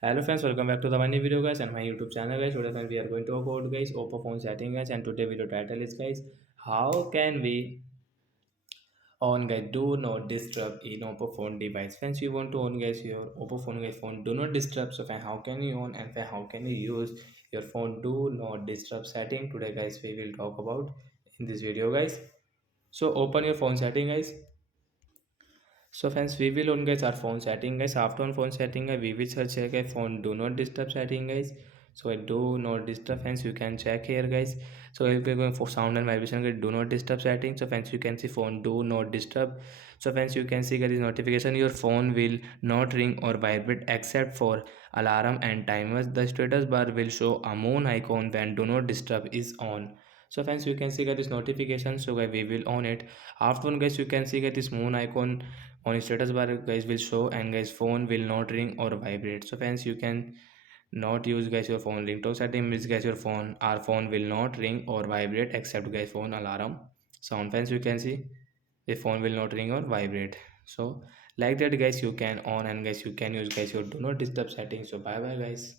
Hello friends, welcome back to the new video guys and my YouTube channel guys. Today friends, we are going to talk about guys Oppo phone setting guys, and today video title is guys how can we on guys do not disturb in Oppo phone device. Friends, you want to on guys your Oppo phone guys phone do not disturb. So friend, how can you on and friend, how can you use your phone do not disturb setting? Today guys we will talk about in this video guys. So open your phone setting guys. So friends, we will on guys our phone setting guys. After on phone setting guys, we will search here guys phone do not disturb setting guys. So I do not disturb friends. You can check here guys. So if we're going for sound and vibration guys, do not disturb setting. So friends, you can see phone do not disturb. So friends, you can see guys this notification. Your phone will not ring or vibrate except for alarm and timers. The status bar will show a moon icon when do not disturb is on. So friends, you can see guys this notification. So guys, we will on it. After on guys, you can see guys this moon icon on status bar guys will show, and guys phone will not ring or vibrate. So friends, you can not use guys your phone ringtone setting means guys your phone our phone will not ring or vibrate except guys phone alarm sound. Friends, you can see the phone will not ring or vibrate. So like that guys you can on, and guys you can use guys your do not disturb setting. So bye bye guys.